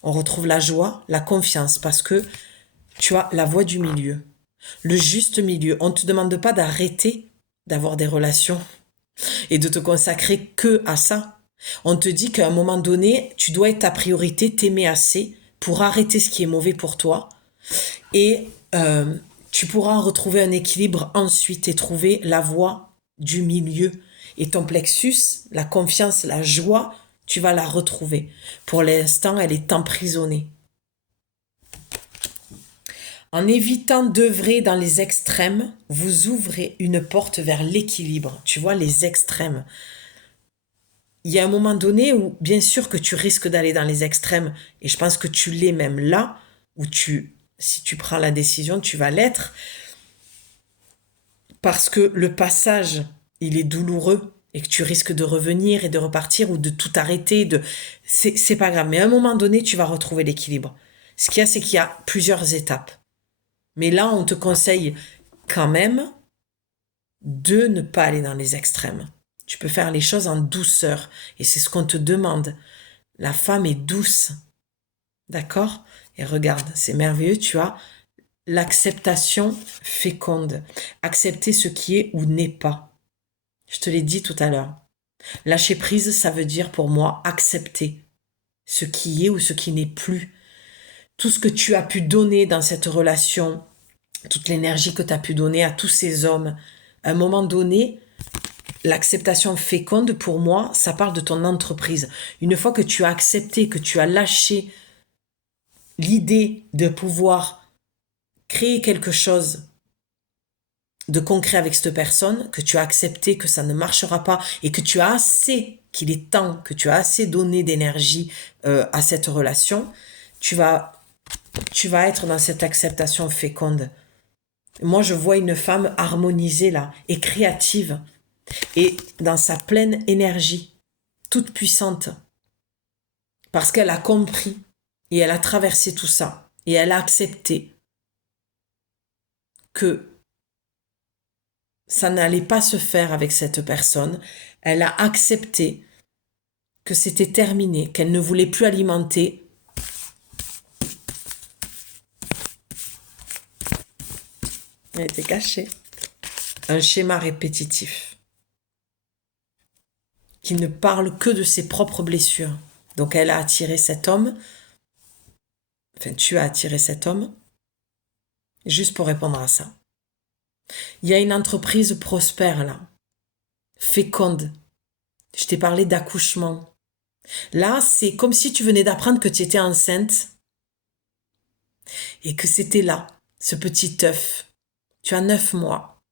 On retrouve la joie, la confiance, parce que tu as la voie du milieu, le juste milieu. On ne te demande pas d'arrêter d'avoir des relations et de te consacrer que à ça. On te dit qu'à un moment donné, tu dois être ta priorité, t'aimer assez pour arrêter ce qui est mauvais pour toi et tu pourras retrouver un équilibre ensuite et trouver la voie du milieu. Et ton plexus, la confiance, la joie, tu vas la retrouver. Pour l'instant, elle est emprisonnée. En évitant d'œuvrer dans les extrêmes, vous ouvrez une porte vers l'équilibre. Tu vois, les extrêmes. Il y a un moment donné où, bien sûr que tu risques d'aller dans les extrêmes, et je pense que tu l'es même là, où si tu prends la décision, tu vas l'être, parce que le passage, il est douloureux, et que tu risques de revenir et de repartir, ou de tout arrêter, c'est pas grave. Mais à un moment donné, tu vas retrouver l'équilibre. Ce qu'il y a, c'est qu'il y a plusieurs étapes. Mais là, on te conseille quand même de ne pas aller dans les extrêmes. Tu peux faire les choses en douceur. Et c'est ce qu'on te demande. La femme est douce. D'accord? Et regarde, c'est merveilleux, tu as l'acceptation féconde. Accepter ce qui est ou n'est pas. Je te l'ai dit tout à l'heure. Lâcher prise, ça veut dire pour moi accepter ce qui est ou ce qui n'est plus. Tout ce que tu as pu donner dans cette relation, toute l'énergie que tu as pu donner à tous ces hommes, à un moment donné, l'acceptation féconde, pour moi, ça parle de ton entreprise. Une fois que tu as accepté, que tu as lâché l'idée de pouvoir créer quelque chose de concret avec cette personne, que tu as accepté que ça ne marchera pas et que tu as assez, qu'il est temps, que tu as assez donné d'énergie à cette relation, tu vas être dans cette acceptation féconde. Moi, je vois une femme harmonisée là et créative et dans sa pleine énergie, toute puissante, parce qu'elle a compris et elle a traversé tout ça et elle a accepté que ça n'allait pas se faire avec cette personne. Elle a accepté que c'était terminé, qu'elle ne voulait plus alimenter. Elle était cachée. Un schéma répétitif qui ne parle que de ses propres blessures. Donc elle a attiré cet homme, enfin tu as attiré cet homme, juste pour répondre à ça. Il y a une entreprise prospère là, féconde. Je t'ai parlé d'accouchement. Là, c'est comme si tu venais d'apprendre que tu étais enceinte et que c'était là, ce petit œuf. Tu as 9 mois.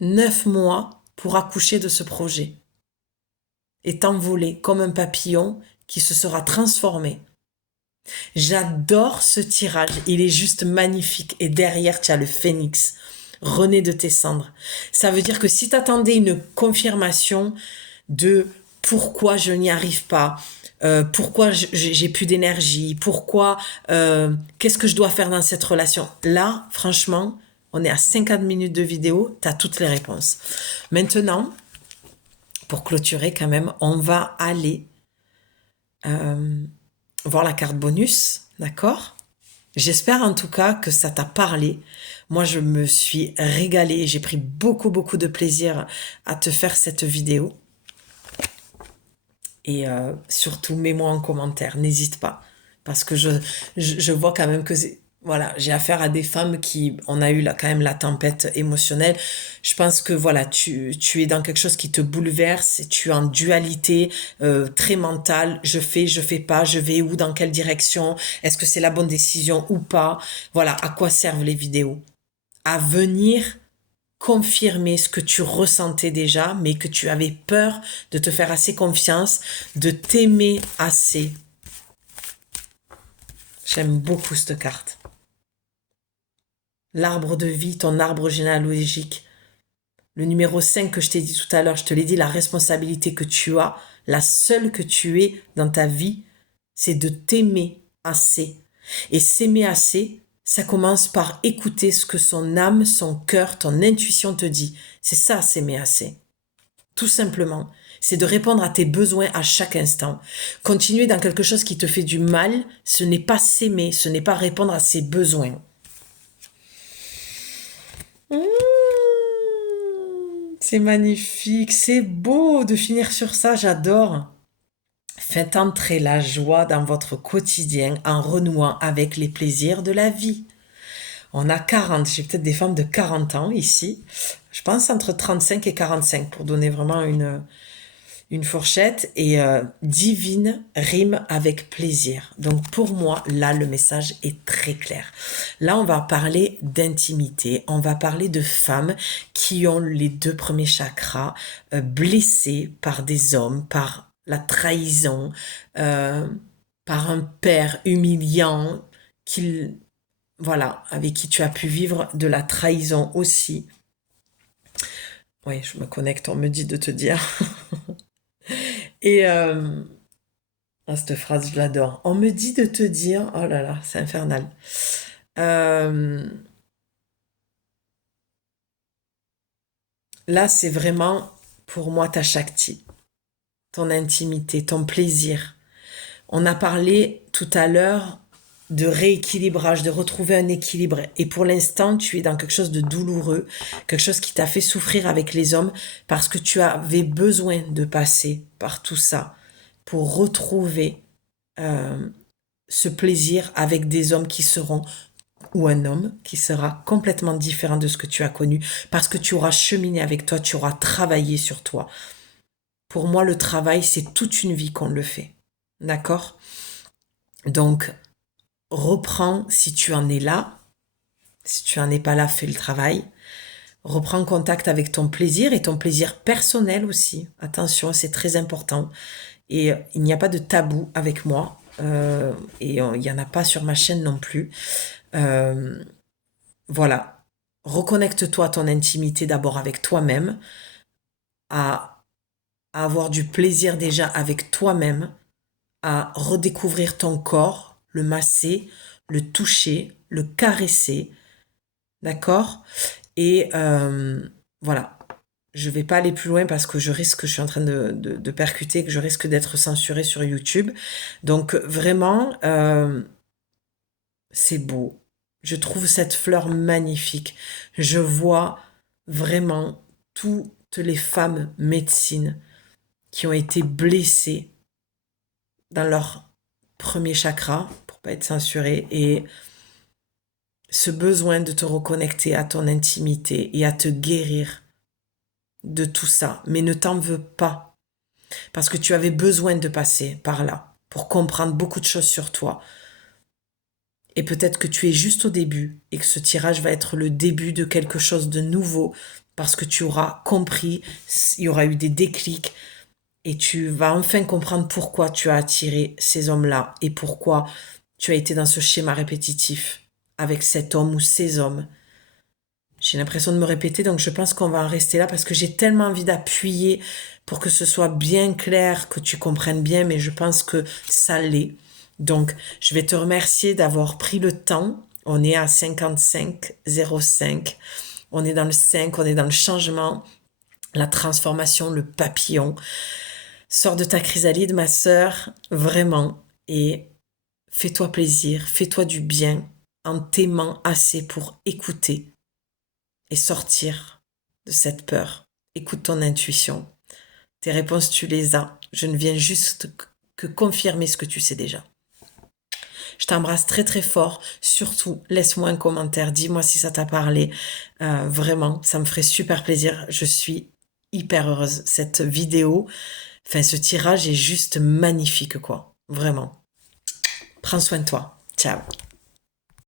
9 mois pour accoucher de ce projet et t'envoler comme un papillon qui se sera transformé. J'adore ce tirage, il est juste magnifique. Et derrière, tu as le phénix, rené de tes cendres. Ça veut dire que si tu attendais une confirmation de pourquoi je n'y arrive pas, pourquoi j'ai plus d'énergie, pourquoi, qu'est-ce que je dois faire dans cette relation. Là, franchement, on est à 50 minutes de vidéo, tu as toutes les réponses. Maintenant, pour clôturer quand même, on va aller voir la carte bonus, d'accord? J'espère en tout cas que ça t'a parlé. Moi, je me suis régalée. J'ai pris beaucoup, beaucoup de plaisir à te faire cette vidéo. Et surtout, mets-moi en commentaire. N'hésite pas. Parce que je vois quand même que voilà, j'ai affaire à des femmes on a eu quand même la tempête émotionnelle. Je pense que voilà, tu es dans quelque chose qui te bouleverse, et tu es en dualité très mentale. Je fais pas, je vais où, dans quelle direction? Est-ce que c'est la bonne décision ou pas? Voilà, à quoi servent les vidéos? À venir confirmer ce que tu ressentais déjà, mais que tu avais peur de te faire assez confiance, de t'aimer assez. J'aime beaucoup cette carte. L'arbre de vie, ton arbre généalogique. Le numéro 5 que je t'ai dit tout à l'heure, je te l'ai dit, la responsabilité que tu as, la seule que tu es dans ta vie, c'est de t'aimer assez. Et s'aimer assez, ça commence par écouter ce que son âme, son cœur, ton intuition te dit. C'est ça, s'aimer assez. Tout simplement. C'est de répondre à tes besoins à chaque instant. Continuer dans quelque chose qui te fait du mal, ce n'est pas s'aimer, ce n'est pas répondre à ses besoins. C'est magnifique, c'est beau de finir sur ça, j'adore. Faites entrer la joie dans votre quotidien en renouant avec les plaisirs de la vie. On a 40, j'ai peut-être des femmes de 40 ans ici. Je pense entre 35 et 45 pour donner vraiment une fourchette. Et divine rime avec plaisir. Donc pour moi, là, le message est très clair. Là, on va parler d'intimité. On va parler de femmes qui ont les 2 premiers chakras blessés par des hommes, par la trahison, par un père humiliant, voilà, avec qui tu as pu vivre de la trahison aussi. Oui, je me connecte, on me dit de te dire. Et cette phrase, je l'adore. On me dit de te dire, oh là là, c'est infernal. Là, c'est vraiment, pour moi, ta Shakti, ton intimité, ton plaisir. On a parlé tout à l'heure de rééquilibrage, de retrouver un équilibre. Et pour l'instant, tu es dans quelque chose de douloureux, quelque chose qui t'a fait souffrir avec les hommes parce que tu avais besoin de passer par tout ça pour retrouver ce plaisir avec des hommes qui seront, ou un homme qui sera complètement différent de ce que tu as connu parce que tu auras cheminé avec toi, tu auras travaillé sur toi. Pour moi, le travail, c'est toute une vie qu'on le fait. D'accord? Donc, reprends si tu en es là. Si tu n'en es pas là, fais le travail. Reprends contact avec ton plaisir et ton plaisir personnel aussi. Attention, c'est très important. Et il n'y a pas de tabou avec moi. Et il n'y en a pas sur ma chaîne non plus. Voilà. Reconnecte-toi à ton intimité d'abord avec toi-même. À avoir du plaisir déjà avec toi-même. À redécouvrir ton corps, le masser, le toucher, le caresser. D'accord? Et voilà. Je vais pas aller plus loin parce que je suis en train de percuter, que je risque d'être censurée sur YouTube. Donc vraiment, c'est beau. Je trouve cette fleur magnifique. Je vois vraiment toutes les femmes médecines qui ont été blessées dans leur premier chakra, pour pas être censurée, et ce besoin de te reconnecter à ton intimité et à te guérir de tout ça. Mais ne t'en veux pas, parce que tu avais besoin de passer par là pour comprendre beaucoup de choses sur toi. Et peut-être que tu es juste au début et que ce tirage va être le début de quelque chose de nouveau parce que tu auras compris, il y aura eu des déclics et tu vas enfin comprendre pourquoi tu as attiré ces hommes-là et pourquoi tu as été dans ce schéma répétitif avec cet homme ou ces hommes. J'ai l'impression de me répéter, donc je pense qu'on va en rester là parce que j'ai tellement envie d'appuyer pour que ce soit bien clair, que tu comprennes bien, mais je pense que ça l'est. Donc, je vais te remercier d'avoir pris le temps. On est à 55,05. On est dans le 5, on est dans le changement, la transformation, le papillon. Sors de ta chrysalide, ma sœur, vraiment, et fais-toi plaisir, fais-toi du bien en t'aimant assez pour écouter et sortir de cette peur. Écoute ton intuition. Tes réponses, tu les as. Je ne viens juste que confirmer ce que tu sais déjà. Je t'embrasse très très fort. Surtout, laisse-moi un commentaire. Dis-moi si ça t'a parlé. Vraiment, ça me ferait super plaisir. Je suis hyper heureuse. Cette vidéo, enfin ce tirage est juste magnifique, quoi. Vraiment. Prends soin de toi. Ciao.